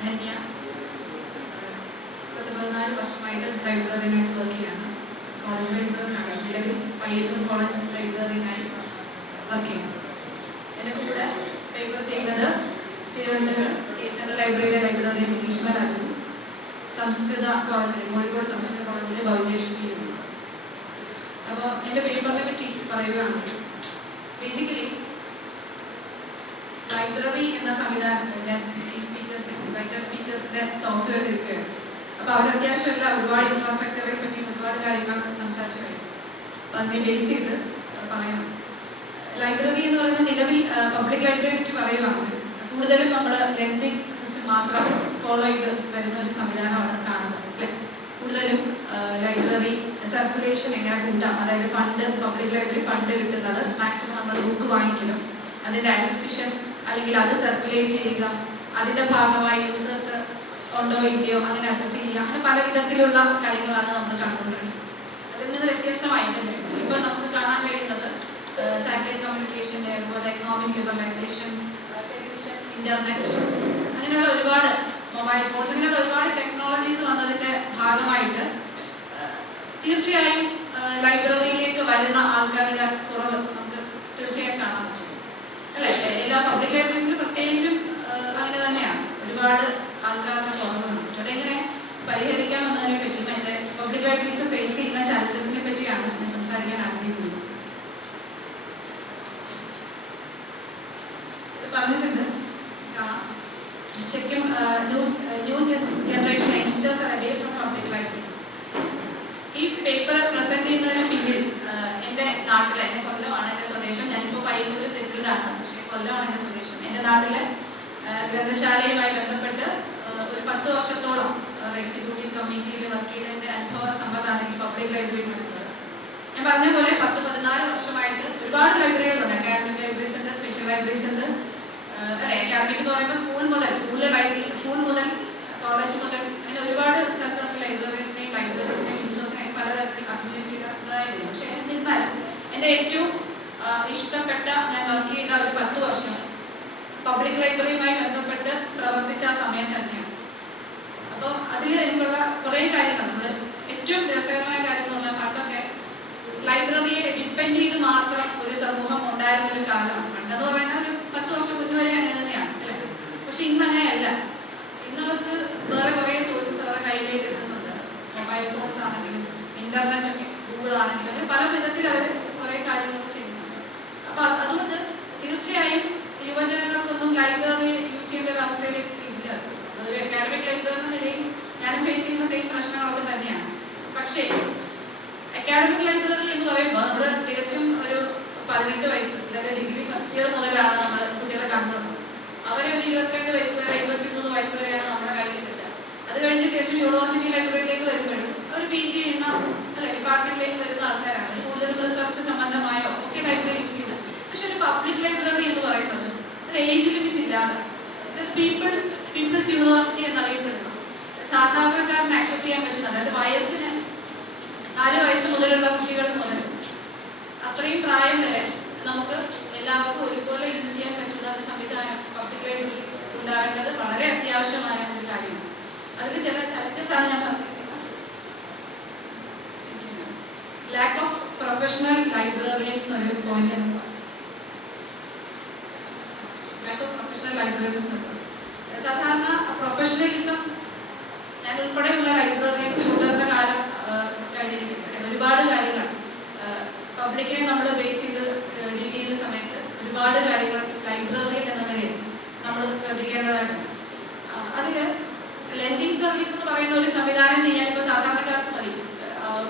ധന്യ 14 വർഷമായിട്ട് ലൈബ്രറിയനായിട്ട് വർക്ക് ചെയ്യാണ്. കോളേജ് ലൈബ്രറിയാണ്, നിലവിൽ പയ്യന്നൂർ കോളേജ് ലൈബ്രറിയനായി വർക്ക് ചെയ്യുന്നു. എൻ്റെ കൂടെ പേപ്പർ ചെയ്യുന്നത് തിരുവനന്തപുരം സ്റ്റേറ്റ് സെൻട്രൽ ലൈബ്രറിയിലെ ലൈബ്രറിയൻ ഭീഷ്മ രാജു, സംസ്കൃത കോളേജിൽ കോഴിക്കോട് സംസ്കൃത കോളേജിലെ ഭൗജേഷ്. അപ്പോൾ എൻ്റെ പേപ്പറിനെ പറ്റി പറയുകയാണെങ്കിൽ ബേസിക്കലി ലൈബ്രറി എന്ന സംവിധാനം ഞാൻ ഈ സ്പീക്കേഴ്സിൻ്റെ ടോക്ക് എടുക്കുകയാണ്. അപ്പോൾ അവർ അത്യാവശ്യമല്ല ഒരുപാട് ഇൻഫ്രാസ്ട്രക്ചറെ പറ്റി ഒരുപാട് കാര്യങ്ങൾ സംസാരിച്ചു കഴിഞ്ഞു. അപ്പോൾ അതിനെ ബേസ് ചെയ്ത് പറയാം. ലൈബ്രറി എന്ന് പറയുന്നത് നിലവിൽ പബ്ലിക് ലൈബ്രറിയെ പറ്റി പറയുകയാണെങ്കിൽ കൂടുതലും നമ്മൾ ലെൻഡിങ് സിസ്റ്റം മാത്രം ഫോളോ ചെയ്ത് വരുന്ന ഒരു സംവിധാനമാണ് കാണുന്നത് അല്ലേ. കൂടുതലും ലൈബ്രറി സർക്കുലേഷൻ എങ്ങനെ കൂട്ടാം, അതായത് ഫണ്ട്, പബ്ലിക് ലൈബ്രറി ഫണ്ട് കിട്ടുന്നത് മാക്സിമം നമ്മൾ ബുക്ക് വാങ്ങിക്കണം, അതിൻ്റെ അക്വിസിഷൻ അല്ലെങ്കിൽ അത് സർക്കുലേറ്റ് ചെയ്യുക, അതിൻ്റെ ഭാഗമായി യൂസേഴ്സ് ഉണ്ടോ ഇല്ലയോ അങ്ങനെ അസസ് ചെയ്യുക, അങ്ങനെ പല വിധത്തിലുള്ള കാര്യങ്ങളാണ് നമ്മൾ കണ്ടുകൊണ്ടിരിക്കുന്നത്. അതിൽ നിന്ന് വ്യത്യസ്തമായിട്ടല്ലേ ഇപ്പോൾ നമുക്ക് കാണാൻ കഴിയുന്നത് സാറ്റലൈറ്റ് കമ്മ്യൂണിക്കേഷൻ, അതുപോലെ എക്കണോമിക് ലിബറലൈസേഷൻ, ടെലിവിഷൻ, ഇന്റർനെറ്റ്, അങ്ങനെയുള്ള ഒരുപാട് മൊബൈൽ ഫോൺസ്, അങ്ങനെയുള്ള ഒരുപാട് ടെക്നോളജീസ് വന്നതിൻ്റെ ഭാഗമായിട്ട് തീർച്ചയായും ലൈബ്രറിയിലേക്ക് വരുന്ന ആൾക്കാരുടെ കുറവ് നമുക്ക് തീർച്ചയായും കാണാൻ പറ്റും അല്ലേ. എല്ലാ പബ്ലിക് ലൈബ്രറീസിലും പ്രത്യേകിച്ചും അങ്ങനെ തന്നെയാണ്, ഒരുപാട് ആൾക്കാരുടെ കുറവുണ്ട്. അതെങ്ങനെ പരിഹരിക്കാം എന്നതിനെ പറ്റിയും എൻ്റെ പബ്ലിക് ലൈബ്രറീസ് ഫേസ് ചെയ്യുന്ന ചാലഞ്ചസിനെ പറ്റിയാണ് ഞാൻ സംസാരിക്കാൻ ആഗ്രഹിക്കുന്നത്. പറഞ്ഞിട്ടുണ്ട് ശരിക്കും new generation youngsters R away from public libraries. ഈ പേപ്പർ പ്രസന്റ് ചെയ്യുന്നതിന് പിന്നിൽ എൻ്റെ നാട്ടിലെ, എൻ്റെ കൊല്ലമാണ് എൻ്റെ സ്വദേശം, ഞാനിപ്പോൾ പയ്യന്നൂർ സെറ്റിൽഡാണ്, പക്ഷേ കൊല്ലമാണ് എൻ്റെ സ്വദേശം. എൻ്റെ നാട്ടിലെ ഗ്രന്ഥശാലയുമായി ബന്ധപ്പെട്ട് ഒരു 10 വർഷത്തോളം എക്സിക്യൂട്ടീവ് കമ്മിറ്റിയിൽ വർക്ക് ചെയ്തതിൻ്റെ അനുഭവ സമ്പത്താണ് ഈ പബ്ലിക് ലൈബ്രറിയിലുള്ളത്. ഞാൻ പറഞ്ഞ പോലെ 10-14 വർഷമായിട്ട് ഒരുപാട് ലൈബ്രറികളുണ്ട്. അക്കാഡമിക് ലൈബ്രറീസ് ഉണ്ട്, സ്പെഷ്യൽ ലൈബ്രറീസ് ഉണ്ട് അല്ലെ. അക്കാഡമിക് എന്ന് പറയുമ്പോൾ സ്കൂൾ മുതൽ കോളേജ് മുതൽ അങ്ങനെ ഒരുപാട് സ്ഥലത്ത് നമുക്ക് ലൈബ്രറീസിനെയും യൂസേഴ്സിനെയും പലതരത്തിൽ അഭിമുഖീകരിക്കുന്നതായിരുന്നു. പക്ഷേ എന്നിരുന്നാലും എൻ്റെ ഏറ്റവും ഇഷ്ടപ്പെട്ട, ഞാൻ വർക്ക് ചെയ്ത ഒരു 10 വർഷം പബ്ലിക് ലൈബ്രറിയുമായി ബന്ധപ്പെട്ട് പ്രവർത്തിച്ച ആ സമയം തന്നെയാണ്. അപ്പോൾ അതിൽ എനിക്കുള്ള കുറേ കാര്യങ്ങൾ, നമ്മൾ ഏറ്റവും രസകരമായ കാര്യം എന്ന് പറഞ്ഞാൽ പണ്ടൊക്കെ ലൈബ്രറിയെ ഡിപ്പെൻഡ് ചെയ്ത് മാത്രം ഒരു സമൂഹം ഉണ്ടായിരുന്ന ഒരു കാലമാണ്. പണ്ടെന്ന് പറയുന്നത് ഒരു 10 വർഷം മുന്നേ വരെ അങ്ങനെ തന്നെയാണ് അല്ലേ. പക്ഷെ ഇന്ന് അങ്ങനെയല്ല. ഇന്ന് അവർക്ക് വേറെ കുറേ സോഴ്സസ് അവരുടെ കയ്യിലേക്ക് എത്തുന്നുണ്ട്. മൊബൈൽ ഫോൺസ് ആണെങ്കിലും ഇന്റർനെറ്റ് ഒക്കെ, ഗൂഗിൾ ആണെങ്കിലും, അങ്ങനെ പല വിധത്തിൽ അവർ കുറേ കാര്യങ്ങൾ ചെയ്യുന്നുണ്ട്. അപ്പോൾ അതുകൊണ്ട് തീർച്ചയായും യുവജനങ്ങൾക്കൊന്നും ലൈബ്രറി യൂസ് ചെയ്യേണ്ട ഒരു അവസ്ഥയിലേക്ക് ഇല്ല. അതൊരു അക്കാഡമിക് ലൈബ്രറി എന്ന നിലയിൽ ഞാനും ഫേസ് ചെയ്യുന്ന സെയിം പ്രശ്നങ്ങളൊക്കെ തന്നെയാണ്. പക്ഷേ അക്കാഡമിക് ലൈബ്രറി എന്ന് പറയുമ്പോൾ നമ്മൾ തികച്ചും ഒരു 18 വയസ്സ്, അതായത് ഡിഗ്രി ഫസ്റ്റ് ഇയർ മുതലാണ് നമ്മൾ കുട്ടികളെ കണ്ടുകൊണ്ടത്. അവരെ ഒരു 22 വയസ്സ് വരെ 23 വയസ്സ് വരെയാണ് നമ്മുടെ കയ്യിൽ കിട്ടുക. അത് കഴിഞ്ഞ് തികച്ചും യൂണിവേഴ്സിറ്റി ലൈബ്രറിയിലേക്ക് വരുമ്പോഴും അവർ PG ചെയ്യുന്ന അല്ലെ ഡിപ്പാർട്ട്മെന്റിലേക്ക് വരുന്ന ആൾക്കാരാണ്. കൂടുതലും റിസർച്ച് സംബന്ധമായോ ഒക്കെ ലൈബ്രറി യൂസ് ചെയ്യുന്നത്. പക്ഷെ ഒരു പബ്ലിക് ലൈബ്രറി എന്ന് പറയുന്നത് ഒരു ഏജ് ലിമിറ്റ് ഇല്ലാതെ പീപ്പിൾസ് യൂണിവേഴ്സിറ്റി എന്നറിയപ്പെടുന്നു. സാധാരണക്കാരന് ആക്സസ് ചെയ്യാൻ പറ്റുന്നത്, അതായത് വയസ്സിന് 4 വയസ്സ് മുതലുള്ള കുട്ടികൾ മുതൽ അത്രയും പ്രായം വരെ നമുക്ക് എല്ലാവർക്കും ഒരുപോലെ യൂസ് ചെയ്യാൻ പറ്റുന്ന ഒരു സംവിധാനം പബ്ലിക് ലൈബ്രറി ഉണ്ടാവേണ്ടത് വളരെ അത്യാവശ്യമായ ഒരു കാര്യമാണ്. അതിൽ ചില ചലഞ്ചസ് ആണ് ഞാൻ പറഞ്ഞിരിക്കുന്നത്. ലാക്ക് ഓഫ് പ്രൊഫഷണൽ ലൈബ്രറിയൻസ് എന്നൊരു പോയിന്റ് ആണ്. ലാക്ക് ഓഫ് പ്രൊഫഷണൽ ലൈബ്രറീസ് ഉണ്ട്. സാധാരണ പ്രൊഫഷണലിസം ഞാൻ ഉൾപ്പെടെയുള്ള ലൈബ്രറിയൻസ് കൊണ്ടുവരുന്ന കാലം കഴിഞ്ഞിരിക്കുന്നത്. ഒരുപാട് കാര്യങ്ങൾ പബ്ലിക്കിനെ നമ്മൾ ബേസ് ചെയ്ത് ഡീൽ ചെയ്യുന്ന സമയത്ത് ഒരുപാട് കാര്യങ്ങൾ ലൈബ്രറിയൻ എന്ന നിലയിൽ നമ്മൾ ശ്രദ്ധിക്കേണ്ടതായിട്ടുണ്ട്. അതിൽ ലെൻഡിങ് സർവീസ് എന്ന് പറയുന്ന ഒരു സംവിധാനം ചെയ്യാൻ ഇപ്പോൾ സാധാരണക്കാർക്ക് മതി.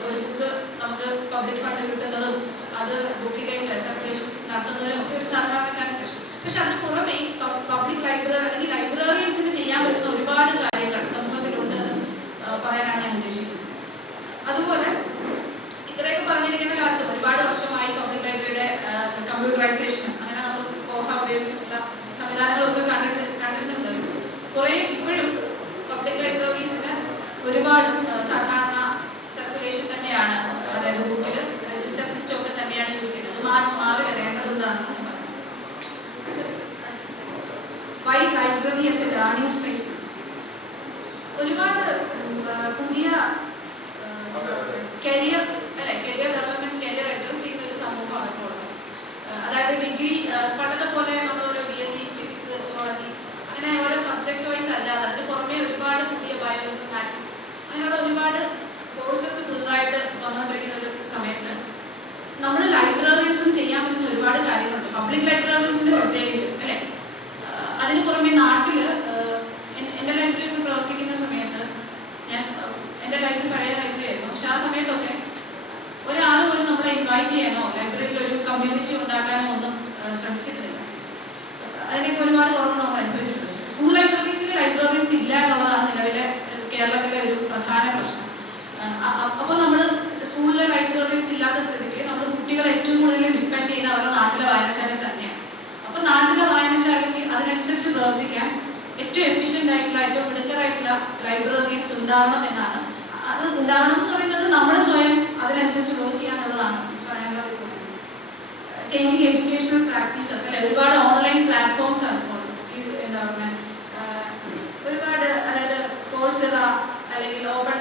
ഒരു ബുക്ക് നമുക്ക് പബ്ലിക് ഫണ്ട് കിട്ടുന്നതും അത് ബുക്കിലേക്ക് സർക്കുലേഷൻ നടത്തുന്നതിനും ഒക്കെ ഒരു സാധാരണക്കാർക്ക് പ്രശ്നം. പക്ഷെ അതിന് പുറമെ പബ്ലിക് ലൈബ്രറി അല്ലെങ്കിൽ ലൈബ്രറിയൻസിന് ചെയ്യാൻ പറ്റുന്ന ഒരുപാട് കാര്യങ്ങൾ സമൂഹത്തിലുണ്ട് പറയാനാണ് ഞാൻ ഉദ്ദേശിക്കുന്നത്. അതുപോലെ ഇത്രയൊക്കെ പറഞ്ഞിരിക്കുന്ന കാലത്ത് ഒരുപാട് വർഷമായി പബ്ലിക് ലൈബ്രറിയുടെ കമ്പ്യൂട്ടറൈസേഷൻ, അങ്ങനെ നമ്മൾ കോഹ ഉപയോഗിച്ചിട്ടുള്ള സംവിധാനങ്ങളൊക്കെ കണ്ടിട്ടുണ്ട്. കുറേ ഇപ്പോഴും പബ്ലിക് ലൈബ്രറീസിന് ഒരുപാട് സാധാരണ സർക്കുലേഷൻ തന്നെയാണ്, അതായത് ബുക്കിൽ രജിസ്റ്റർ സിസ്റ്റം ഒക്കെ തന്നെയാണ് യൂസ് ചെയ്യുന്നത്. മാറി വരേണ്ടതുണ്ടാണ്. Why library as a learning space? പുതിയ കരിയർ അല്ലെ കരിയർ ഡെവലപ്മെന്റ് കരിയർ അഡ്രസ് ചെയ്യുന്ന ഒരു സമൂഹമാണ് ഇപ്പോൾ ഉള്ളത്. അതായത് ഡിഗ്രി പണ്ടത്തെ പോലെ നമ്മളൊരു BSc ഫിസിക്സ് സോളജി അങ്ങനെ ഓരോ സബ്ജക്ട് വൈസ് അല്ലാതെ അതിന് പുറമെ ഒരുപാട് പുതിയ ബയോ ഇൻഫർമാറ്റിക്സ് അങ്ങനെയുള്ള ഒരുപാട് കോഴ്സസ് പുതുതായിട്ട് വന്നുകൊണ്ടിരിക്കുന്ന ഒരു സമയത്ത് നമ്മൾ ലൈബ്രറീൻസും ചെയ്യാൻ പറ്റുന്ന ഒരുപാട് കാര്യങ്ങളുണ്ട്. പബ്ലിക് ലൈബ്രറീൻസിന് പ്രത്യേകിച്ച് അല്ലേ. അതിന് പുറമെ നാട്ടിൽ എൻ്റെ ലൈബ്രറി ഒക്കെ പ്രവർത്തിക്കുന്ന സമയത്ത് ഞാൻ എൻ്റെ ലൈബ്രറി പഴയ ലൈബ്രറി ആയിരുന്നു. പക്ഷെ ആ സമയത്തൊക്കെ ഒരാൾ പോലും നമ്മളെ ഇൻവൈറ്റ് ചെയ്യാനോ ലൈബ്രറിയിൽ ഒരു കമ്മ്യൂണിറ്റി ഉണ്ടാക്കാനോ ഒന്നും ശ്രമിച്ചിട്ടില്ല. അതിനൊക്കെ ഒരുപാട് കുറവ് നമ്മൾ അനുഭവിച്ചിട്ടുണ്ട്. സ്കൂൾ ലൈബ്രറീസിൽ ലൈബ്രറീൻസ് ഇല്ല എന്നുള്ളതാണ് നിലവിലെ കേരളത്തിലെ ഒരു പ്രധാന പ്രശ്നം. അപ്പോൾ നമ്മൾ സ്കൂളിലെ ലൈബ്രറീൻസ് ഇല്ലാത്ത സ്ഥിതിക്ക് നമ്മൾ കുട്ടികളെ ഏറ്റവും കൂടുതൽ ഡിപ്പെൻഡ് ചെയ്യുന്ന അവരുടെ നാട്ടിലെ വായനശാല തന്നെയാണ്. അപ്പോൾ നാട്ടിലെ വായനശാലയ്ക്ക് അതിനനുസരിച്ച് പ്രവർത്തിക്കാൻ ഏറ്റവും എഫിഷ്യൻ്റ് ആയിട്ടുള്ള ഏറ്റവും മിടുക്കറായിട്ടുള്ള ലൈബ്രറീൻസ് ഉണ്ടാവണം എന്നാണ്. അത് ഉണ്ടാവണം എന്ന് പറയുന്നത് നമ്മൾ സ്വയം അതിനനുസരിച്ച് വർക്ക് ചെയ്യാന്നുള്ളതാണ് പറയാനുള്ള ഒരു പോയിന്റ്. ചേഞ്ചിങ് എഡ്യൂക്കേഷണൽ പ്രാക്ടീസസ് അല്ലെ ഒരുപാട് ഓൺലൈൻ പ്ലാറ്റ്ഫോംസ് ആണ് ഇപ്പോൾ എന്താ പറയുക ഒരുപാട് അതായത് കോഴ്സറ അല്ലെങ്കിൽ ഓപ്പൺ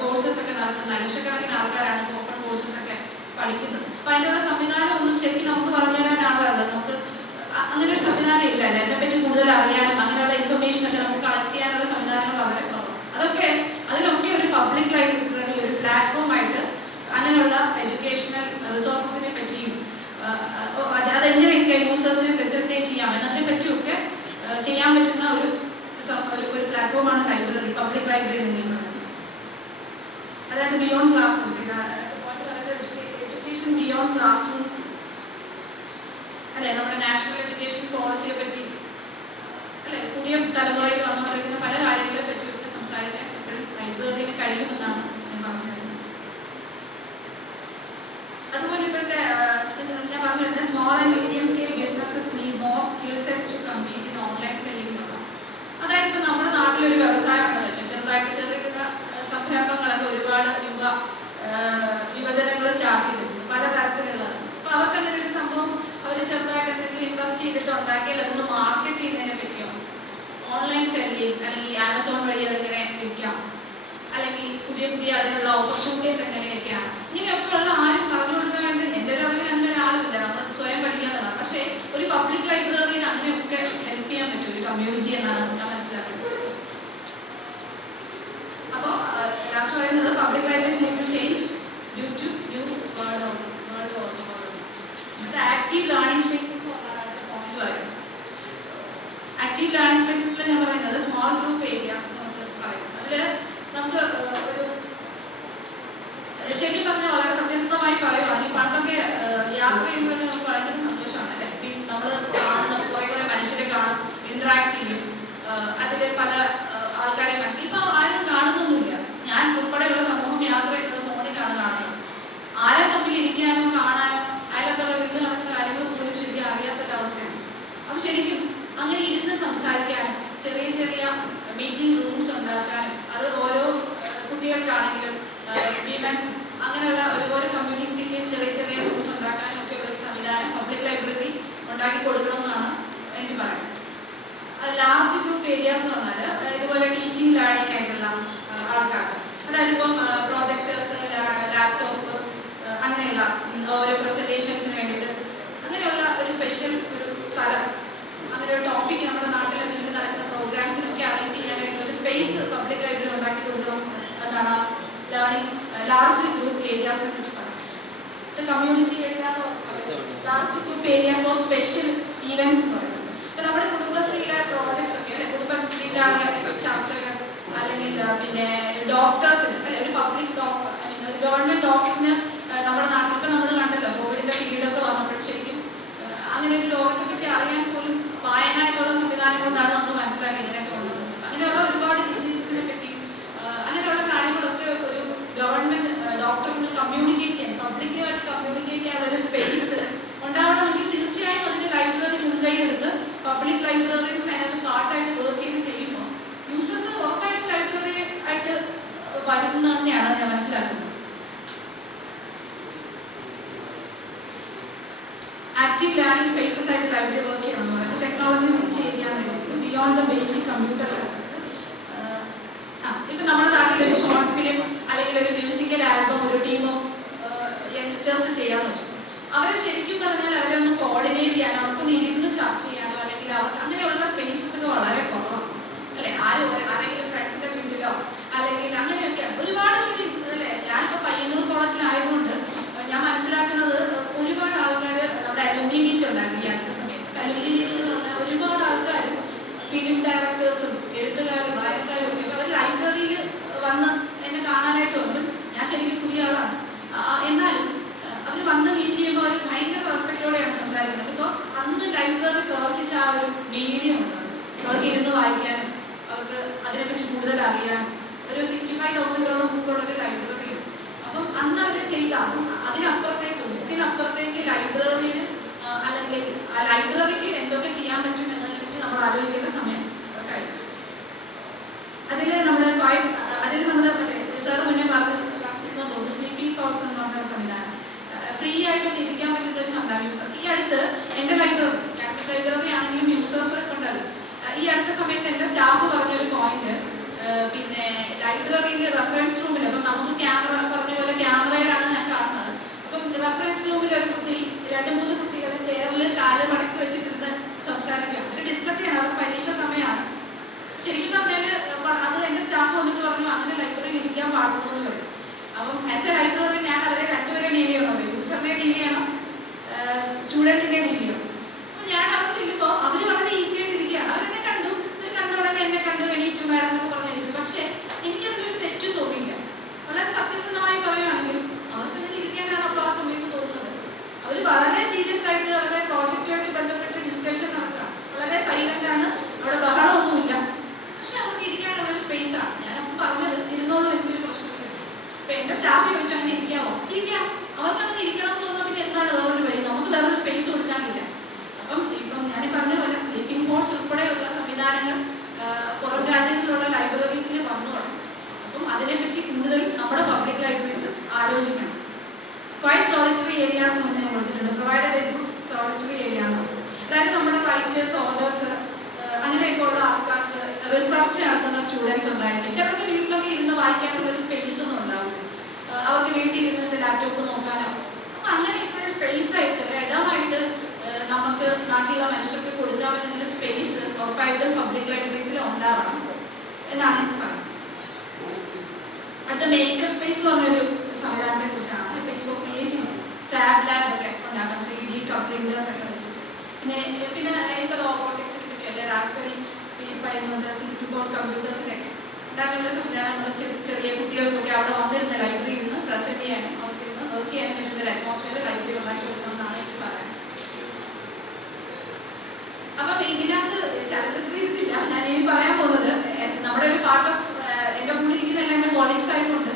കോഴ്സസ് ഒക്കെ നടത്തുന്ന ലക്ഷക്കണക്കിന് ആൾക്കാരാണ് ഓപ്പൺ കോഴ്സസ് ഒക്കെ പഠിക്കുന്നത്. അപ്പം അതിനുള്ള സംവിധാനം ഒന്നും ശരിക്കും നമുക്ക് പറഞ്ഞു തരാനാണല്ലോ. നമുക്ക് അങ്ങനെ ഒരു സംവിധാനം ഇല്ല. അതിനെപ്പറ്റി കൂടുതൽ അറിയാനും അങ്ങനെയുള്ള ഇൻഫർമേഷൻ ഒക്കെ നമുക്ക് കളക്ട് ചെയ്യാനുള്ള സംവിധാനങ്ങൾ വളരെ കുറവാണ്. അതിനൊക്കെ ഒരു പബ്ലിക് ലൈബ്രറി ഒരു പ്ലാറ്റ്ഫോമായിട്ട് അങ്ങനെയുള്ള എഡ്യൂക്കേഷണൽ റിസോഴ്സസിനെ പറ്റിയും അതെങ്ങനെയൊക്കെ യൂസേഴ്സിനെ ഫെസിലിറ്റേറ്റ് ചെയ്യാം എന്നതിനെ പറ്റിയൊക്കെ ചെയ്യാൻ പറ്റുന്ന ഒരു പ്ലാറ്റ്ഫോമാണ് ലൈബ്രറി, പബ്ലിക് ലൈബ്രറി എന്ന് പറയുന്നത്. അതായത് beyond class rooms, education beyond class rooms അല്ലെ. നമ്മുടെ നാഷണൽ എഡ്യൂക്കേഷൻ പോളിസിയെ പറ്റി അല്ലെ പുതിയ തലമുറയിൽ വന്നുകൊണ്ടിരിക്കുന്ന പല കാര്യങ്ങളെ പറ്റിയൊക്കെ സംസാരിക്കാൻ എപ്പോഴും ലൈബ്രറിന് കഴിയുമെന്നാണ് ഞാൻ പറഞ്ഞത്. അതുപോലെ ഇപ്പോഴത്തെ ഞാൻ പറഞ്ഞിരുന്നത് small and medium scale businesses need more skill sets to compete in online selling എന്നുള്ള. അതായത് ഇപ്പോൾ നമ്മുടെ നാട്ടിലൊരു വ്യവസായം ഉണ്ടെന്ന് വെച്ചാൽ ചെറുതായിട്ട് ചെറുകിട സംരംഭങ്ങളൊക്കെ ഒരുപാട് യുവജനങ്ങൾ സ്റ്റാർട്ട് ചെയ്തിട്ടുണ്ട് പല തരത്തിലുള്ളത്. അപ്പോൾ അവർക്ക് അങ്ങനെ ഒരു സംഭവം അവർ ചെറുതായിട്ട് എന്തെങ്കിലും ഇൻവെസ്റ്റ് ചെയ്തിട്ട് ഉണ്ടാക്കിയാൽ അതൊന്ന് മാർക്കറ്റ് ചെയ്യുന്നതിനെ പറ്റിയോ ഓൺലൈൻ സെല്ലിംഗ് അല്ലെങ്കിൽ ആമസോൺ വഴി അതെങ്ങനെ വിൽക്കാം അല്ലെങ്കിൽ പുതിയ അതിനുള്ള ഓപ്പർച്യൂണിറ്റീസ് എങ്ങനെയൊക്കെയാണ് ഇങ്ങനെയൊക്കെയുള്ള ആരും പറഞ്ഞു കൊടുക്കാൻ വേണ്ടി എൻ്റെ ഒരു അറിവിൽ അങ്ങനെ ഒരാളുമില്ല. നമ്മൾ സ്വയം പഠിക്കാവുന്നതാണ്. പക്ഷേ ഒരു പബ്ലിക് ലൈബ്രറിയിൽ അങ്ങനെയൊക്കെ ഹെൽപ്പ് ചെയ്യാൻ പറ്റും ഒരു കമ്മ്യൂണിറ്റി എന്നാണ് ഞാൻ മനസ്സിലാക്കുന്നത്. അപ്പോൾ ലാസ്റ്റ് പറയുന്നത് public libraries need to change due to new world order. Active learning spaces എന്ന് പറഞ്ഞാണ് പോയിന്റ് പറയുന്നത്. ആക്റ്റീവ് ലേണിംഗ് സ്പേസസിൽ ഞാൻ പറയുന്നത് സ്മോൾ ഗ്രൂപ്പ് ഏരിയാസ് എന്ന് നമുക്ക് പറയുന്നത്. അതിൽ നമുക്ക് ഒരു ശരിക്കും പറഞ്ഞാൽ വളരെ സത്യസന്ധമായി പറയുവാണെങ്കിൽ പണ്ടൊക്കെ യാത്ര ചെയ്യുമ്പോഴൊക്കെ നമുക്ക് ഭയങ്കര സന്തോഷമാണ് അല്ലേ. നമ്മൾ കാണുന്ന കുറേ മനുഷ്യരെ കാണും, ഇന്ററാക്ട് ചെയ്യും, അതിൽ പല ആൾക്കാരെ മനസ്സിൽ ഇപ്പൊ ആരും കാണുന്നൊന്നുമില്ല. ഞാൻ ഉൾപ്പെടെയുള്ള സമൂഹം യാത്ര ചെയ്യുന്നത് ഫോണിലാണ് കാണുന്നത്. ആരെ തമ്മിൽ ഇരിക്കാനോ കാണാനോ അതിലൊക്കെ വീട്ടിൽ നടക്കുന്ന കാര്യങ്ങൾ പോലും ശരിക്കും അറിയാത്തൊരവസ്ഥയാണ്. അപ്പം ശരിക്കും അങ്ങനെ ഇരുന്ന് സംസാരിക്കാനും ചെറിയ ചെറിയ മീറ്റിംഗ് റൂംസ് ഉണ്ടാക്കാനും അത് ഓരോ കുട്ടികൾക്കാണെങ്കിലും വിമൻസ് അങ്ങനെയുള്ള ഓരോ കമ്മ്യൂണിറ്റിക്കും ചെറിയ ചെറിയ റൂംസ് ഉണ്ടാക്കാനും ഒക്കെ ഒരു സംവിധാനം പബ്ലിക് ലൈബ്രറി ഉണ്ടാക്കി കൊടുക്കണമെന്നാണ് എനിക്ക് പറയുന്നത്. അത് ലാർജ് ഗ്രൂപ്പ് ഏരിയാസ് എന്ന് പറഞ്ഞാൽ ഇതുപോലെ ടീച്ചിങ് ലേണിംഗ് ആയിട്ടുള്ള ആൾക്കാർക്ക് അതായത് ഇപ്പം പ്രോജക്ടേഴ്സ്, ലാപ്ടോപ്പ് അങ്ങനെയുള്ള ഓരോ പ്രസന്റേഷൻസിന് വേണ്ടിയിട്ട് അങ്ങനെയുള്ള ഒരു സ്പെഷ്യൽ ഒരു സ്ഥലം അങ്ങനെ ഒരു ടോപ്പിക് നമ്മുടെ നാട്ടിൽ എന്തെങ്കിലും നടക്കുന്ന പ്രോഗ്രാംസിനൊക്കെ അറേഞ്ച് ചെയ്യാൻ വേണ്ടി ഒരു സ്പേസ് പബ്ലിക് ലൈബ്രറി ഉണ്ടാക്കി കൊടുക്കണം എന്നാണ് ലേണിംഗ് ലാർജ് ഗ്രൂപ്പ് ഏരിയാസിനെ പറ്റി പറയുന്നത്. Community area large group area for special events എന്ന് പറയുന്നത്. ഇപ്പം നമ്മുടെ കുടുംബശ്രീയിലെ പ്രോജക്ട്സ് ഒക്കെ അല്ലെ കുടുംബശ്രീകാരുടെ ചർച്ചകൾ അല്ലെങ്കിൽ പിന്നെ ഡോക്ടേഴ്സിന് അല്ലെ ഒരു പബ്ലിക് ഒരു ഗവൺമെന്റ് ഡോക്ടറിന് നമ്മുടെ നാട്ടിൽ ഇപ്പം നമ്മൾ കണ്ടല്ലോ കോവിഡിന്റെ പീരീഡൊക്കെ വന്നപ്പോൾ ശരിക്കും അങ്ങനെ ഒരു രോഗത്തെ പറ്റി അറിയാൻ പോലും വായന എന്നുള്ള സംവിധാനം കൊണ്ടാണ് നമുക്ക് മനസ്സിലാക്കി ഇങ്ങനെയൊക്കെ ഉള്ളത്. അങ്ങനെയുള്ള ഒരുപാട് ഡിസീസസിനെ പറ്റി അങ്ങനെയുള്ള കാര്യങ്ങളൊക്കെ ഒരു ഗവൺമെന്റ് ഡോക്ടറിന് കമ്മ്യൂണിക്കേറ്റ് ചെയ്യാൻ പബ്ലിക്കുമായിട്ട് കമ്മ്യൂണിക്കേറ്റ് ചെയ്യാൻ ഒരു സ്പേസ് ഉണ്ടാവണമെങ്കിൽ തീർച്ചയായും അതിന്റെ ലൈബ്രറി മുൻകൈ എടുത്ത് പബ്ലിക് ലൈബ്രറീസ് അതിനകത്ത് പാർട്ടായിട്ട് വർക്ക് ചെയ്ത് ചെയ്യുമ്പോൾ യൂസേഴ്സ് ഉറപ്പായിട്ടും ലൈബ്രറി ആയിട്ട് വരുന്ന തന്നെയാണ് ഞാൻ മനസ്സിലാക്കുന്നത്. ആക്റ്റീവ് ലേണിംഗ് സ്പേസസ് ആയിട്ട് ലൈബ്രറി വർക്ക് ചെയ്യണമെന്ന് പറയുന്നത് technology rich area beyond the basic computer. ഇപ്പം നമ്മുടെ നാട്ടിൽ ഒരു ഷോർട്ട് ഫിലിം ഡയറക്ടേഴ്സും എഴുത്തുകാരും വായനക്കാരും ഒക്കെ അവർ ലൈബ്രറിയിൽ വന്ന് എന്നെ കാണാനായിട്ട് വന്നു. ഞാൻ ശരിക്കും പുതിയ ആളാണ്, എന്നാലും അവർ വന്ന് മീറ്റ് ചെയ്യുമ്പോൾ അവർ ഭയങ്കര റെസ്പെക്റ്റോടെയാണ് സംസാരിക്കുന്നത്. ബിക്കോസ് അന്ന് ലൈബ്രറി പ്രവർത്തിച്ച ആ ഒരു മീഡിയം ഉണ്ട്, അവർക്ക് ഇരുന്ന് വായിക്കാനും അവർക്ക് അതിനെപ്പറ്റി കൂടുതൽ അറിയാനും. ഒരു 65,000 ബുക്കുള്ളൊരു ലൈബ്രറിയും. അപ്പം അന്ന് അവർ ചെയ്ത അതിനപ്പുറത്തേക്ക് ബുക്കിനപ്പുറത്തേക്ക് ലൈബ്രറിയിൽ അല്ലെങ്കിൽ ആ ലൈബ്രറിക്ക് എന്തൊക്കെ ചെയ്യാൻ പറ്റും എന്നതിനെപ്പറ്റി നമ്മൾ ആലോചിക്കേണ്ട സമയം കഴിഞ്ഞു. അതിൽ നമ്മൾ സാർ മുന്നേ പറഞ്ഞിരുന്ന തോന്നുന്നു സ്ലീപ്പിംഗ് കോഴ്സ് എന്ന് പറഞ്ഞ സംവിധാനം ഫ്രീ ആയിട്ട് ഇരിക്കാൻ പറ്റുന്ന ഒരു സംവിധാനം. ഈ അടുത്ത് എൻ്റെ ലൈബ്രറി, ക്യാപിറ്റൽ ലൈബ്രറി ആണെങ്കിലും യൂസേഴ്സ് ഉണ്ടല്ലോ, ഈ അടുത്ത സമയത്ത് എൻ്റെ സ്റ്റാഫ് പറഞ്ഞൊരു പോയിന്റ്, പിന്നെ ലൈബ്രറിയിൽ റെഫറൻസ് റൂമിൽ, അപ്പം നമുക്ക് ക്യാമറ പറഞ്ഞ പോലെ ക്യാമറയിലാണ് ഞാൻ കാണുന്നത്. അപ്പം റെഫറൻസ് റൂമിൽ ഒരു കുട്ടി 2-3 കുട്ടികൾ ചെയറിൽ കാല് മടക്കി വെച്ചിട്ടിരുന്ന് സംസാരിക്കാം, ഒരു ഡിസ്കസ് ചെയ്യണം. അവർക്ക് പരീക്ഷ സമയമാണ്. ശരിക്കും പറഞ്ഞാൽ അത് എൻ്റെ സ്റ്റാഫ് വന്നിട്ട് പറഞ്ഞു അങ്ങനെ ലൈബ്രറിയിൽ ഇരിക്കാൻ പാടുന്നു വരും. അപ്പം ആസ് എ ലൈബ്രറി ഞാൻ അവരെ രണ്ടുപേരെ ഡീൽ ചെയ്യണം, യൂസറിനെ ഡീൽ ചെയ്യണം, സ്റ്റുഡൻറ്റിനെ ഡീൽ ചെയ്യണം. അപ്പം ഞാൻ അവിടെ ചെല്ലുമ്പോൾ അവർ വളരെ ഈസി ആയിട്ടിരിക്കുകയാണ്. അവരെന്നെ കണ്ടു ഉടനെ എന്നെ കണ്ടു എണീറ്റു മാഡം എന്നൊക്കെ പറഞ്ഞിരിക്കും. പക്ഷേ എനിക്കതിലൊരു തെറ്റും തോന്നിയില്ല. വളരെ സത്യസന്ധമായി പറയുകയാണെങ്കിൽ അവർക്ക് അങ്ങനെ ഇരിക്കാനാണ് അപ്പോൾ ആ സമയത്ത് തോന്നുന്നത്. അവർ വളരെ സീരിയസ് ആയിട്ട് അവരുടെ പ്രോജക്റ്റുമായിട്ട് ബന്ധപ്പെട്ട് ഡിസ്കഷൻ നടക്കുക, വളരെ സൈലന്റ് ആണ്, അവിടെ ബഹളമൊന്നുമില്ല. പക്ഷെ അവർക്ക് ഇരിക്കാനുള്ള ഒരു സ്പേസ് ആണ്. ഞാനപ്പോൾ പറഞ്ഞത് ഇരുന്നോളൂ, എനിക്കൊരു പ്രശ്നമില്ല. അപ്പൊ എന്റെ സ്റ്റാഫ് ചോദിച്ചു അങ്ങനെ ഇരിക്കാമോ? ഇരിക്കാം. അവർക്ക് അങ്ങനെ ഇരിക്കണം എന്ന് തോന്നുമ്പോൾ പിന്നെ എന്താണ് വേറൊരു വഴി? നമുക്ക് വേറൊരു സ്പേസ് കൊടുക്കാനില്ല. അപ്പം ഞാൻ പറഞ്ഞ പോലെ സ്ലീപ്പിംഗ് പോഡ്സ് ഉൾപ്പെടെയുള്ള സംവിധാനങ്ങൾ പുറം രാജ്യങ്ങളിലുള്ള ലൈബ്രറീസിൽ വന്നു തുടങ്ങി. അപ്പം അതിനെപ്പറ്റി കൂടുതൽ നമ്മുടെ പബ്ലിക് ലൈബ്രറീസ് ആലോചിക്കണം. ക്വൈറ്റ് സോളിറ്ററി ഏരിയാസ് എന്ന് പറഞ്ഞാൽ കൊടുത്തിട്ടുണ്ട്, provided A good solitary area ആണ്. അതായത് നമ്മുടെ റൈറ്റേഴ്സ്, ഓതേഴ്സ് അങ്ങനെയൊക്കെ ഉള്ള ആൾക്കാർക്ക് റിസർച്ച് നടത്തുന്ന സ്റ്റുഡൻസ് ഉണ്ടായിരിക്കും. ചിലർക്ക് വീട്ടിലൊക്കെ ഇരുന്ന് വായിക്കാനുള്ള ഒരു സ്പേസ് ഒന്നും ഉണ്ടാവില്ല. അവർക്ക് വീട്ടിൽ ഇരുന്ന് ലാപ്ടോപ്പ് നോക്കാനോ. അപ്പം അങ്ങനെയൊക്കെ ഒരു സ്പേസ് ആയിട്ട്, ഒരു ഇടമായിട്ട് നമുക്ക് നാട്ടിലുള്ള മനുഷ്യർക്ക് കൊടുക്കാൻ പറ്റുന്ന ഒരു സ്പേസ് ഉറപ്പായിട്ടും പബ്ലിക് ലൈബ്രറീസിൽ ഉണ്ടാവണം എന്നാണ് എനിക്ക് പറയുന്നത്. അടുത്ത മേക്കർ സ്പേസ് എന്ന് പറഞ്ഞൊരു സംവിധാനത്തെ കുറിച്ചാണ്. Space four creativity, fab lab ഒക്കെ ഉണ്ടാക്കാം, 3D പ്രിന്റേഴ്സ് ഒക്കെ വെച്ച്. പിന്നെ ഇപ്പോൾ റോബോട്ടിക്സിനെ പറ്റി അല്ലെ, റാസ്ബെറി ബോർഡ് കമ്പ്യൂട്ടേഴ്സിനൊക്കെ ഉണ്ടാക്കാനുള്ള സംവിധാനം ചെറിയ കുട്ടികൾക്കൊക്കെ അവിടെ വന്നിരുന്ന ലൈബ്രറി ഇരുന്ന് പ്രസന്റ് ചെയ്യാനും അവർക്ക് ഇരുന്ന് വർക്ക് ചെയ്യാനും പറ്റുന്ന ഒരു അറ്റ്മോസ്ഫിയർ ലൈബ്രറി ഉണ്ടാക്കി കൊടുക്കണമെന്നാണ് എനിക്ക് പറയാൻ. അപ്പം ഇതിനകത്ത് ചരിത്രസ്ഥിതിയില്ല. ഞാൻ ഇനി പറയാൻ പോകുന്നത് നമ്മുടെ ഒരു പാർട്ട് ഓഫ് എൻ്റെ കൂടെ ഇരിക്കുന്ന എല്ലാം എൻ്റെ കോളീഗ്സ് ആയതുകൊണ്ട്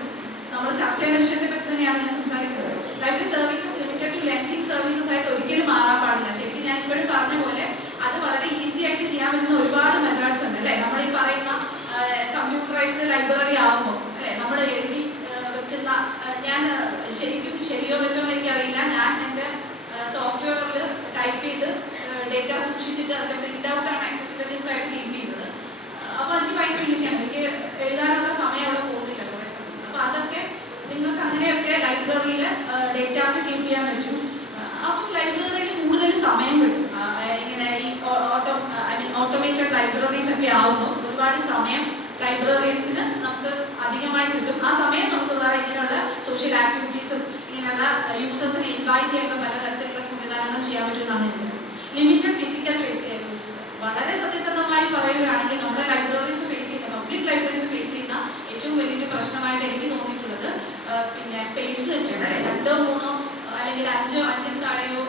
നമ്മൾ ചർച്ച ചെയ്യുന്ന വിഷയത്തെ പറ്റി തന്നെയാണ് ഞാൻ സംസാരിക്കുന്നത്. Library services limited to lending services ആയിട്ട് ഒരിക്കലും മാറാൻ പാടില്ല. ശരിക്കും ഞാൻ ഇപ്പോഴും പറഞ്ഞ പോലെ അത് വളരെ ഈസി ആയിട്ട് ചെയ്യാൻ പറ്റുന്ന ഒരുപാട് മെത്തേഡ്സ് ഉണ്ട് അല്ലേ. നമ്മൾ ഈ പറയുന്ന കമ്പ്യൂട്ടറൈസ്ഡ് ലൈബ്രറി ആകുമ്പോൾ അല്ലേ, നമ്മൾ എഴുതി വെക്കുന്ന, ഞാൻ ശരിക്കും ശരിയോ തെറ്റോ എന്ന് എനിക്കറിയില്ല, ഞാൻ എൻ്റെ സോഫ്റ്റ്വെയറിൽ ടൈപ്പ് ചെയ്ത് ഡേറ്റ സൂക്ഷിച്ചിട്ട് അതിൻ്റെ പ്രിന്റ് ഔട്ടാണ് ആക്സസ് രജിസ്റ്റർ ആയിട്ട് കീപ്പ് ചെയ്യുന്നത്. അപ്പോൾ എനിക്ക് ഭയങ്കര ഈസിയാണ്, എനിക്ക് എഴുതാനുള്ള സമയം അവിടെ പോകുന്നില്ല കുറേ സമയം. അപ്പോൾ അതൊക്കെ നിങ്ങൾക്ക് അങ്ങനെയൊക്കെ ലൈബ്രറിയിൽ ഡേറ്റാസ് കീപ്പ് ചെയ്യാൻ പറ്റും. അപ്പം ലൈബ്രറിയിൽ കൂടുതൽ സമയം കിട്ടും. ഇങ്ങനെ ഈ ഓട്ടോമേറ്റഡ് ലൈബ്രറീസ് ഒക്കെ ആകുമ്പോൾ ഒരുപാട് സമയം ലൈബ്രറിയൻസിന് നമുക്ക് അധികമായി കിട്ടും. ആ സമയം നമുക്ക് വേറെ ഇങ്ങനെയുള്ള സോഷ്യൽ ആക്ടിവിറ്റീസും ഇങ്ങനെയുള്ള യൂസേഴ്സിനെ ഇൻവൈറ്റ് ചെയ്യുന്ന പലതരത്തിലുള്ള സംവിധാനങ്ങൾ ചെയ്യാൻ പറ്റുമെന്നാണ് എനിക്ക്. ലിമിറ്റഡ് ഫിസിക്കൽ സ്പേസ്, വളരെ സത്യസന്ധമായി പറയുകയാണെങ്കിൽ നമ്മുടെ ലൈബ്രറീസ് ഫേസ് ചെയ്യുന്ന, പബ്ലിക് ലൈബ്രറീസ് ഫേസ് ചെയ്യുന്ന ഏറ്റവും വലിയൊരു പ്രശ്നമായിട്ട് എനിക്ക് തോന്നിയിട്ടുള്ളത് പിന്നെ സ്പേസ് തന്നെയാണ്. 2-3 അല്ലെങ്കിൽ 5-5 താഴെയോ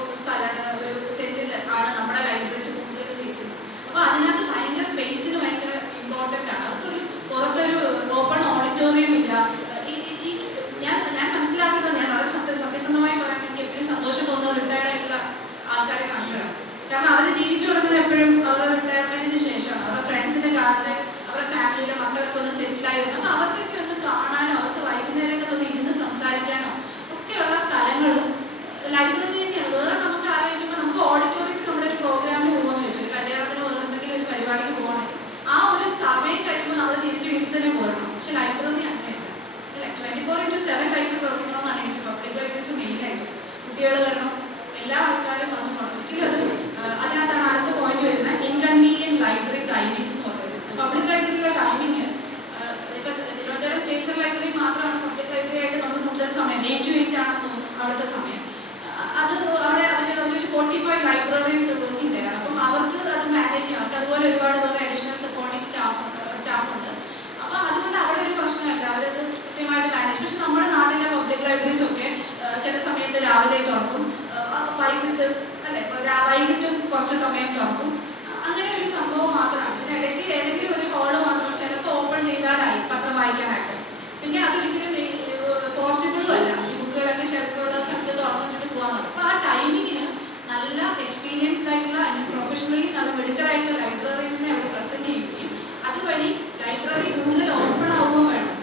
ഒരു സെന്റിൽ ആണ് നമ്മുടെ ലൈബ്രറീസ് കൂടുതലും ഇരിക്കുന്നത്. അപ്പോൾ അതിനകത്ത് ഭയങ്കര സ്പേസിന് ഭയങ്കര ഇമ്പോർട്ടൻ്റ് ആണ്. അതൊരു പുറത്തൊരു ഓപ്പൺ ഓഡിറ്റോറിയം ഇല്ല. ഞാൻ മനസ്സിലാക്കുന്നത്, ഞാൻ വളരെ സത്യസന്ധമായി പറയാൻ എനിക്ക് എപ്പോഴും സന്തോഷം തോന്നുന്നത് റിട്ടയർഡ് ആയിട്ടുള്ള ആൾക്കാരെ കാണുകയാണ്. കാരണം അവർ ജീവിച്ചു തുടങ്ങുന്നത് എപ്പോഴും അവരുടെ റിട്ടയർമെന്റിന് ശേഷമാണ്. അവരുടെ ഫ്രണ്ട്സിനെ കാണുന്നത്, അവരുടെ ഫാമിലിയിലെ മക്കളൊക്കെ ഒന്ന് സെറ്റിലായി വരും. അപ്പോൾ അവർക്കൊക്കെ ഒന്ന് കാണാനോ അവർക്ക് വൈകുന്നേരങ്ങളൊന്ന് ഇരുന്ന് സംസാരിക്കാനോ ഒക്കെയുള്ള സ്ഥലങ്ങൾ ലൈബ്രറി തന്നെയാണ്. വേറെ നമുക്ക് ആലോചിക്കുമ്പോൾ നമുക്ക് ഓഡിറ്റോറിയത്തിൽ നമ്മുടെ ഒരു പ്രോഗ്രാമിന് പോകുമെന്ന് വെച്ചു, ഒരു കല്യാണത്തിന് വേറെ എന്തെങ്കിലും ഒരു പരിപാടിക്ക് പോകണമെങ്കിൽ ആ ഒരു സമയം കഴിയുമ്പോൾ നമ്മൾ തിരിച്ച് വീട്ടിൽ തന്നെ പോരണം. പക്ഷെ ലൈബ്രറി അങ്ങനെയല്ല. അല്ലെ, 24/7 ലൈബ്രറി പ്രവർത്തിക്കണമെന്നാണ് എനിക്ക്. പബ്ലിക് ലൈബ്രറീസ് മെയിനായിട്ട് കുട്ടികൾ വരണം, എല്ലാ ആൾക്കാരും വന്നു പോകണം. ഒരിക്കലും അതിനകത്താണ് അടുത്ത പോയിന്റ് വരുന്നത്, ഇൻകൺവീനിയൻറ്റ് ലൈബ്രറി ടൈമിങ്സ് എന്ന് പറയുന്നത്. പബ്ലിക് ലൈബ്രറിയിലെ ടൈമിങ് ഇപ്പം കുറച്ച് സമയം തുറക്കും. അങ്ങനെ ഒരു സംഭവം മാത്രമാണ്. ഇതിനിടയ്ക്ക് ഏതെങ്കിലും ഒരു ഹോള് മാത്രം ചിലപ്പോൾ ഓപ്പൺ ചെയ്താലായി പത്രം വായിക്കാനായിട്ട്. പിന്നെ അതൊരിക്കലും പോസിബിളും അല്ല. ഈ ബുക്കുകളൊക്കെ ഷെൽഫിലുള്ള സ്ഥലത്ത് തുറന്നിട്ട് പോകാൻ പറ്റും. അപ്പോൾ ആ ടൈമിങ്ങിന് നല്ല എക്സ്പീരിയൻസ്ഡ് ആയിട്ടുള്ള പ്രൊഫഷണലി നല്ല മെഡിക്കലായിട്ടുള്ള ലൈബ്രറീസിനെ അവിടെ പ്രസന്റ് ചെയ്യുകയും അതുവഴി ലൈബ്രറി കൂടുതൽ ഓപ്പൺ ആവുകയും വേണം.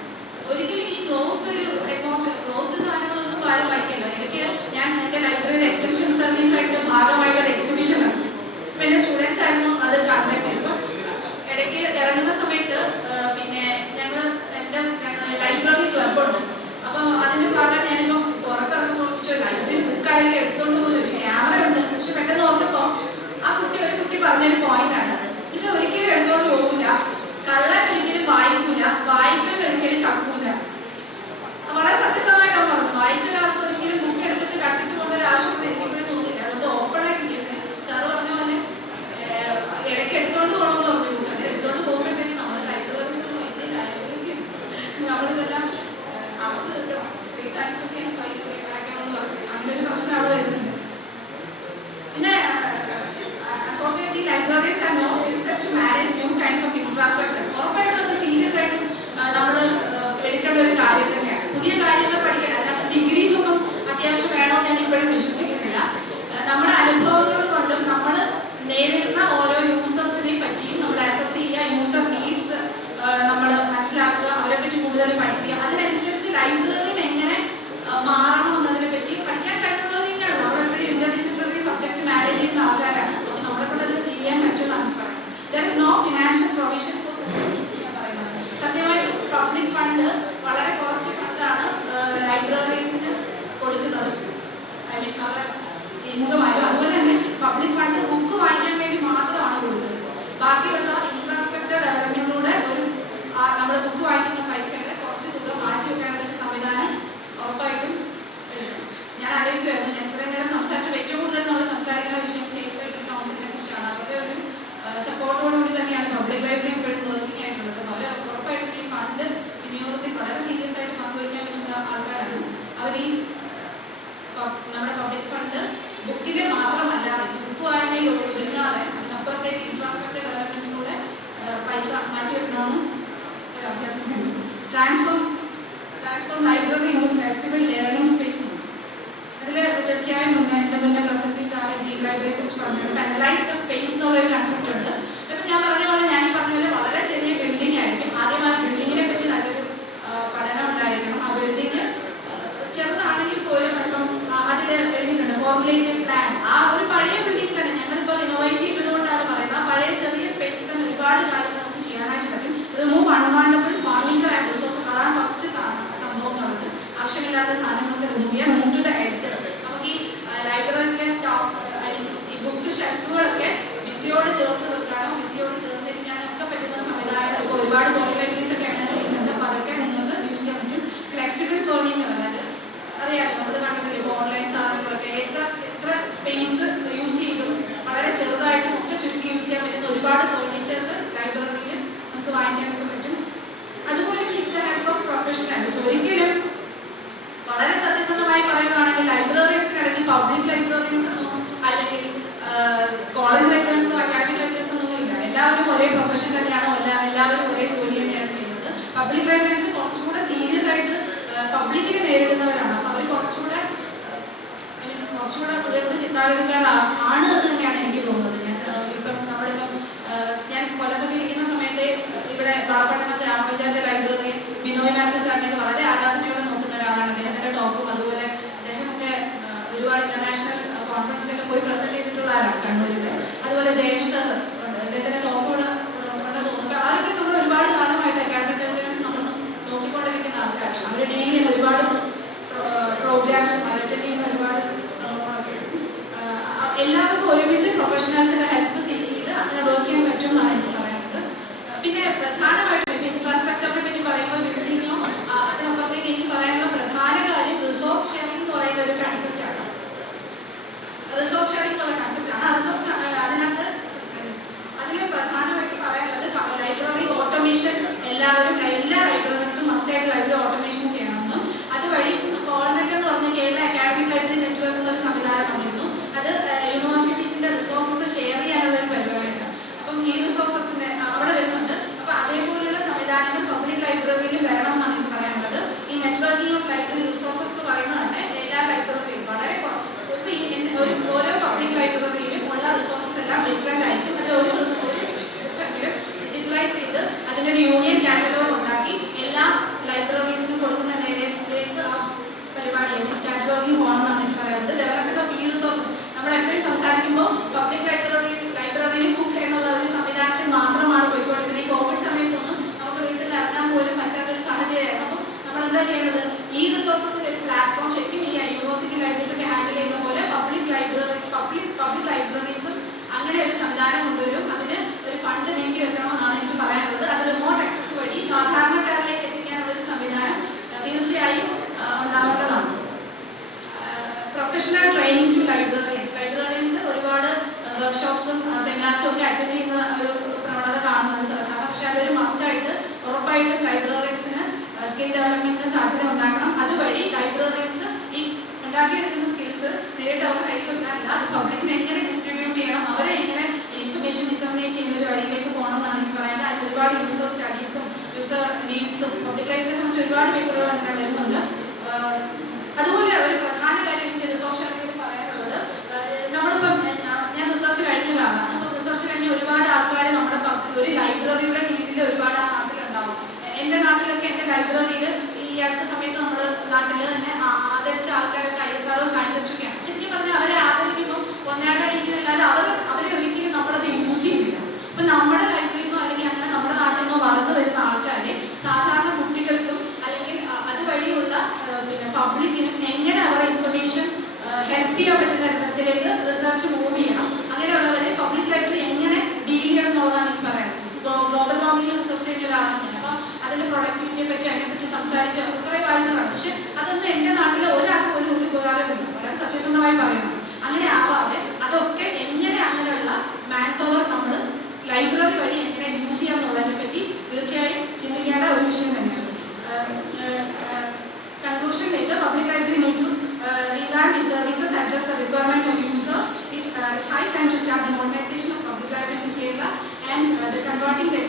ഒരിക്കലും ഈ ക്ലോസ്ഡ് ഒരു അറ്റ്മോസ്ഫിയർ, ക്ലോസ്ഡ് സാധനങ്ങളൊന്നും ആരും വായിക്കില്ല. എനിക്ക് ഞാൻ എൻ്റെ ലൈബ്രറിയുടെ എക്സിബിഷൻ സർവീസ് ആയിട്ട് ഭാഗമായിട്ട് ഒരു എക്സിബിഷൻ നടത്തി. അപ്പം എൻ്റെ സ്റ്റുഡൻസ് ആയിരുന്നു അത് കണ്ടക്ട് ചെയ്തപ്പോൾ ഇടയ്ക്ക് ഇറങ്ങുന്ന സമയത്ത് പിന്നെ ഞങ്ങൾ എൻ്റെ ലൈബ്രറി ക്ലബുണ്ട്. അപ്പം അതിൻ്റെ ഭാഗമായിട്ട് ഞാനിപ്പോൾ പുറത്തിറങ്ങുമ്പോൾ ലൈബ്രറി ബുക്കാരെങ്കിലും എടുത്തുകൊണ്ട് പോകുന്നു ചോദിച്ചു. ക്യാമറ ഉണ്ട്, പക്ഷെ പെട്ടെന്ന് ഓർത്തപ്പോൾ ഒരു കുട്ടി പറഞ്ഞൊരു പോയിന്റാണ്, പക്ഷെ ഒരിക്കലും എടുത്തോണ്ട് പോകില്ല, കള്ളൻ ഒരിക്കലും വായിക്കൂല, വായിച്ചാൽ ഒരിക്കലും കക്കൂല. വളരെ സത്യസമമായിട്ടാണ് പറഞ്ഞത്. വായിച്ച ഒരാൾക്ക് ഒരിക്കലും ബുക്ക് എടുത്തിട്ട് കട്ടിട്ട് കൊണ്ടൊരു ആവശ്യം എനിക്കിപ്പോഴും തോന്നില്ല. അതുകൊണ്ട് ഓപ്പൺ ആയിട്ടിരിക്കുന്നത് സാറ് പറഞ്ഞ പോലെ ഇടയ്ക്ക് എടുത്തോണ്ട് പോകണമെന്ന് പറഞ്ഞു. ബുക്ക് അങ്ങനെ എടുത്തോണ്ട് പോകുമ്പോഴത്തേക്ക് നമ്മൾ ലൈബ്രറീസ് നമ്മളിതെല്ലാം അറസ്റ്റ് തീർക്കണം, 3 times ഒക്കെ അടയ്ക്കണമെന്ന് പറഞ്ഞു. അങ്ങനെ ഒരു പ്രശ്നം അവിടെ വരുന്നുണ്ട്. പിന്നെ unfortunately libraries have no skill set to manage new kinds of infrastructure. ഉറപ്പായിട്ടും അത് സീരിയസ് ആയിട്ടും നമ്മൾ എടുക്കേണ്ട ഒരു കാര്യം തന്നെയാണ്. പുതിയ കാര്യങ്ങൾ പഠിക്കാൻ അതിനകത്ത് ഡിഗ്രീസ് ഒന്നും അത്യാവശ്യം വേണമെന്ന് ഞാൻ ഇപ്പോഴും വിശ്വസിക്കുന്നില്ല. നമ്മുടെ അനുഭവങ്ങൾ കൊണ്ടും നമ്മൾ നേരിടുന്ന ഓരോ യൂസേഴ്സിനെ പറ്റിയും നമ്മൾ അസസ് ചെയ്യുക, യൂസർ നീഡ്സ് നമ്മൾ മനസ്സിലാക്കുക, അവരെ പറ്റി കൂടുതൽ പഠിക്കുക. അതിനനുസരിച്ച് ലൈബ്രറിയിൽ എങ്ങനെ മാറണം എന്നതിനെ പറ്റി പഠിക്കാൻ കഴിവുള്ളത് തന്നെയാണ്. നമ്മളെപ്പോഴും ഇന്റർഡിസിപ്ലിനറി സബ്ജക്ട് മാനേജ് ചെയ്യുന്ന ആൾക്കാരാണ്. അപ്പോൾ നമ്മളെ കൊണ്ട് അത് ചെയ്യാൻ പറ്റുമെന്നാണ് പറയുന്നത്. There is no financial provision for ഞാൻ പറയുന്നത്. സത്യമായിട്ടും പബ്ലിക് ഫണ്ട് വളരെ കുറച്ച് ഫണ്ടാണ് ലൈബ്രറീസിന് കൊടുക്കുന്നത്. ഐ മീൻ അവരുടെ ഇൻകമായാലും അതുപോലെ തന്നെ പബ്ലിക് ഫണ്ട് ബുക്ക് വാങ്ങിക്കാൻ വേണ്ടി മാത്രമാണ് കൊടുക്കുന്നത്. ബാക്കിയുള്ള ഇൻഫ്രാസ്ട്രക്ചർ ഡെവലപ്മെന്റിലൂടെ നമ്മൾ ബുക്ക് വാങ്ങിക്കുന്ന പൈസയുടെ കുറച്ച് തുക മാറ്റി വെക്കാനുള്ള ഒരു സംവിധാനം ഉറപ്പായിട്ടും എടുക്കണം. ഞാൻ ആലോചിക്കുമായിരുന്നു, ഞാൻ ഇത്രയും നേരം സംസാരിച്ചപ്പോൾ ഏറ്റവും കൂടുതൽ നമ്മൾ സംസാരിക്കുന്ന വിഷയം സ്റ്റേറ്റ് ലൈബ്രറി കൗൺസിലിനെ കുറിച്ചാണ്. അവരുടെ ഒരു സപ്പോർട്ടോടുകൂടി തന്നെയാണ് പബ്ലിക് ലൈബ്രറി ഇപ്പോഴും വർക്കിംഗ് ആയിട്ടുള്ളത്. അപ്പോൾ അവർ ഉറപ്പായിട്ടും ഈ ഫണ്ട് വിനിയോഗത്തിൽ വളരെ സീരിയസ് ആയിട്ട് പങ്കുവയ്ക്കാൻ പറ്റുന്ന ആൾക്കാരാണ്. അവർ ഈ നമ്മുടെ പബ്ലിക് ഫണ്ട് ബുക്കിന് മാത്രമല്ലാതെ ബുക്ക് വായനയിൽ ഒതുങ്ങാതെ അതിനപ്പുറത്തേക്ക് ഇൻഫ്രാസ്ട്രക്ചർ ഡെവലപ്മെന്റ്സിലൂടെ പൈസ മാറ്റിവെക്കണമെന്ന് ഒരു അഭ്യർത്ഥനയുണ്ട്. Transform library in flexible learning space. അതിൽ തീർച്ചയായും എൻ്റെ മുന്നേ പ്രസന്റ് ചെയ്താണ് ഈ ലൈബ്രറിയെ കുറിച്ച് പറഞ്ഞത്. പെനലൈസ് ദ സ്പേസ് എന്നുള്ളൊരു കൺസെപ്റ്റ് ഉണ്ട്. അപ്പം ഞാൻ പറഞ്ഞ പോലെ വളരെ ചെറിയ ബിൽഡിംഗ് ആയിരിക്കും. ആദ്യം ആ ബിൽഡിങ്ങിനെ പറ്റി നല്ലൊരു പഠനം ഉണ്ടായിരിക്കണം. ആ ബിൽഡിങ് ചെറുതാണെങ്കിൽ പോലും ഇപ്പം അതിൽ എഴുതിയിട്ടുണ്ട് ഫോർമുലേറ്റഡ് പ്ലാൻ. ആ ഒരു പഴയ ബിൽഡിംഗ് തന്നെ ഞങ്ങളിപ്പോൾ റിനോവേറ്റ് ചെയ്തതുകൊണ്ടാണ് പറയുന്നത്. ആ പഴയ ചെറിയ സ്പേസിൽ തന്നെ ഒരുപാട് കാര്യങ്ങൾ നമുക്ക് ചെയ്യാനായിട്ട് പറ്റും. Remove unwantable furniture and resources. അതാണ് ഫസ്റ്റ് സംഭവം നടന്നത്. ആവശ്യമില്ലാത്ത സാധനങ്ങൾക്ക് റിമൂവ് ചെയ്യാൻ. Move to the edges. നമുക്ക് ഈ ലൈബ്രറിയിലെ ഈ ബുക്ക് ഷെൽഫുകളൊക്കെ ഭിത്തിയോട് ചേർത്ത് വെക്കാനോ ഭിത്തിയോട് ചേർത്തിരിക്കാനോ ഒക്കെ പറ്റുന്ന സംവിധാനങ്ങൾ ഇപ്പോൾ ഒരുപാട് ഫോറിൻ ലൈബ്രറീസ് ഒക്കെ അങ്ങനെ ചെയ്യുന്നുണ്ട്. അപ്പോൾ അതൊക്കെ നിങ്ങൾക്ക് യൂസ് ചെയ്യാൻ പറ്റും. ഫ്ലെക്സിബിൾ ഫർണിച്ചർ, അതായത് അറിയാമല്ലോ നമ്മൾ കണ്ടിട്ടില്ലേ ഇപ്പോൾ ഓൺലൈൻ സാധനങ്ങളൊക്കെ എത്ര സ്പേസ് യൂസ് ചെയ്തും വളരെ ചെറുതായിട്ടും ഒക്കെ ചുരുക്കി യൂസ് ചെയ്യാൻ പറ്റുന്ന ഒരുപാട് ഫർണിച്ചേഴ്സ് ലൈബ്രറിയിൽ നമുക്ക് വാങ്ങിക്കാനൊക്കെ പറ്റും. അതുപോലെ seek the help of professionals. ഒരിക്കലും വളരെ സത്യസന്ധമായി പറയുകയാണെങ്കിൽ ലൈബ്രറിയൻസിനിടയ്ക്ക് പബ്ലിക് ലൈബ്രറിയൻസ് എന്നോ അല്ലെങ്കിൽ കോളേജ് ലൈബ്രറിയൻസോ അക്കാഡമിക് ലൈബ്രറിയൻസോ ഒന്നും ഇല്ല. എല്ലാവരും ഒരേ പ്രൊഫഷൻ തന്നെയാണോ, എല്ലാവരും ഒരേ ജോലി തന്നെയാണ് ചെയ്യുന്നത്. പബ്ലിക് ലൈബ്രറിയൻസ് കുറച്ചുകൂടെ സീരിയസ് ആയിട്ട് പബ്ലിക്കിനെ നേരിടുന്നവരാണ്. അപ്പോൾ അവർ കുറച്ചുകൂടെ ഉയർന്ന ചിന്താഗതിക്കാരാണ് എന്ന് തന്നെയാണ് എനിക്ക് തോന്നുന്നത്. ഇപ്പം നമ്മളിപ്പം ഞാൻ കൊല്ലത്തൊക്കെ ഇരിക്കുന്ന സമയത്ത് ഇവിടെ വളപട്ടണം ഗ്രാമപഞ്ചായത്ത് ലൈബ്രറി ബിനോയ് മാത്യു സാറിനെ വളരെ ആരാധനയോടെ നോക്കുന്ന ഒരാളാണ്. അദ്ദേഹത്തിൻ്റെ ടോക്കും അതുപോലെ അദ്ദേഹമൊക്കെ ഒരുപാട് ഇന്റർനാഷണൽ കോൺഫറൻസിലൊക്കെ പോയി പ്രസന്റ് ചെയ്തിട്ടുള്ള ആളാണ് കണ്ണൂരിൽ. അതുപോലെ ജെയിംസ് സാർ അദ്ദേഹത്തിൻ്റെ ടോക്ക് ഇവിടെ തോന്നുന്നു. അപ്പോൾ അവരൊക്കെ നമ്മൾ ഒരുപാട് കാലമായിട്ട് അക്കാഡമിക് ലൈബ്രറീസ് നമ്മൾ നോക്കിക്കൊണ്ടിരിക്കുന്ന ആൾക്കാർ. അവർ ഡീൽ ചെയ്യുന്ന ഒരുപാട് പ്രോഗ്രാംസ് അറ്റൻഡ് ചെയ്യുന്ന ഒരുപാട് സംഭവങ്ങളൊക്കെ എല്ലാവർക്കും ഒരുമിച്ച് പ്രൊഫഷണൽസിന്റെ ഹെൽപ്പ് ചെയ്ത് അങ്ങനെ വർക്ക് ചെയ്യാൻ പറ്റും എന്നാണ് എനിക്ക് പറയുന്നത്. പിന്നെ പ്രധാനമായിട്ടും ഇൻഫ്രാസ്ട്രക്ചറിനെ പറ്റി പറയുമ്പോൾ ബിൽഡിങ്ങോ അതിനപ്പുറത്തേക്ക് എനിക്ക് പറയാനുള്ള പ്രധാന കാര്യം റിസോഴ്സ് ഷെയറിംഗ് എന്ന് പറയുന്ന ഒരു കൺസെപ്റ്റാണ്. റിസോഴ്സ് ഷെയറിംഗ് എന്നുള്ള കൺസെപ്റ്റാണ്. അതിനകത്ത് അതിൽ പ്രധാനമായിട്ട് പറയാനുള്ളത് ലൈബ്രറി ഓട്ടോമേഷൻ. എല്ലാ ലൈബ്രറീസും മസ്റ്റായിട്ട് ലൈബ്രറി ഓട്ടോമേഷൻ ചെയ്യണമെന്നും അതുവഴി കോർഡിനേറ്റർ എന്ന് പറഞ്ഞ കേരള അക്കാഡമിക് ലൈബ്രറി നെറ്റ്വർക്ക് എന്നൊരു സംവിധാനം വന്നിരുന്നു. അത് യൂണിവേഴ്സിറ്റീസിന്റെ റിസോഴ്സസ് ഷെയർ സ്കിൽ ഡെവലപ്മെന്റിന് സാധ്യത ഉണ്ടാക്കണം. അതുവഴി ലൈബ്രറീസ് ഈ ഉണ്ടാക്കിയെടുക്കുന്ന സ്കിൽസ് നേരിട്ട് അവർ കയ്യിൽ വെക്കാനില്ല, അത് പബ്ലിക്കിന് എങ്ങനെ ഡിസ്ട്രിബ്യൂട്ട് ചെയ്യണം, അവരെ എങ്ങനെ ഇൻഫർമേഷൻ ഡിസമിനേറ്റ് ചെയ്യുന്ന ഒരു വഴിയിലേക്ക് പോകണം എന്നാണ് എനിക്ക് പറയാനുള്ളത്. അതിന് ഒരുപാട് യൂസർ സ്റ്റഡീസും യൂസർ നീഡ്സും പബ്ലിക് ലൈബ്രറിയെ സംബന്ധിച്ച് ഒരുപാട് പേപ്പറുകൾ അങ്ങനെ വരുന്നുണ്ട്. അതുപോലെ ഒരു പ്രധാന കാര്യം എനിക്ക് റിസർച്ച് ആയിട്ട് പറയാനുള്ളത്, നമ്മളിപ്പം ഞാൻ റിസർച്ച് കഴിഞ്ഞ ഒരാളാണ്. അപ്പം റിസർച്ച് കഴിഞ്ഞ ഒരുപാട് ആൾക്കാർ നമ്മുടെ ഒരു ലൈബ്രറിയുടെ കീഴിൽ ഒരുപാട് ആ നാട്ടിലുണ്ടാവും. എൻ്റെ നാട്ടിലൊക്കെ എൻ്റെ ലൈബ്രറിയിൽ ഈ അടുത്ത സമയത്ത് നമ്മൾ നാട്ടിൽ തന്നെ ആദരിച്ച ആൾക്കാരൊക്കെ ISRO സയൻറ്റിസ്റ്റൊക്കെയാണ്. ശരിക്കും പറഞ്ഞാൽ അവരെ ആദരിക്കുമ്പോൾ ഒന്നാടായിരിക്കുന്നല്ലാതെ അവരെ ഒരിക്കലും നമ്മളത് യൂസ് ചെയ്യുന്നില്ല. അപ്പം നമ്മുടെ ലൈബ്രറിയിൽ നിന്നോ അല്ലെങ്കിൽ അങ്ങനെ നമ്മുടെ നാട്ടിൽ നിന്നോ വളർന്നു വരുന്ന ആൾക്കാരെ സാധാരണ കുട്ടികൾക്കും അല്ലെങ്കിൽ അതുവഴിയുള്ള പിന്നെ പബ്ലിക്കിനും എങ്ങനെ അവരുടെ ഇൻഫർമേഷൻ ഹെൽപ്പ് ചെയ്യാൻ പറ്റുന്ന തരത്തിലേക്ക് റിസർച്ച് മൂവ് ചെയ്യണം, അങ്ങനെയുള്ളവരെ പബ്ലിക് ലൈബ്രറി എങ്ങനെ ഡീൽ ചെയ്യണം എന്നുള്ളതാണ് എനിക്ക് പറയുന്നത്. ഗ്ലോബൽ വാർമിംഗിൽ റിസർച്ച് ചെയ്യുന്ന ഒരാളാണ് ഞാൻ. അപ്പം അതിൻ്റെ പ്രൊഡക്ടിവിറ്റിയെ പറ്റി അതിനെപ്പറ്റി സംസാരിക്കുക കുറേ വായിച്ചതാണ്. പക്ഷെ അതൊന്നും എൻ്റെ നാട്ടിലെ ഒരാൾക്ക് ഒരു ഉപകാരമില്ല, വളരെ സത്യസന്ധമായി പറയണം. അങ്ങനെ ആവാതെ അതൊക്കെ എങ്ങനെ അങ്ങനെയുള്ള മാൻ പവർ നമ്മൾ ലൈബ്രറി വഴി എങ്ങനെ യൂസ് ചെയ്യാം എന്നുള്ളതിനെ പറ്റി തീർച്ചയായും ചിന്തിക്കേണ്ട ഒരു വിഷയം തന്നെയാണ്. Conclusion: public library need to revamp its services, address the requirements of users. It's high time to start the modernization of public libraries in Kerala and the converting the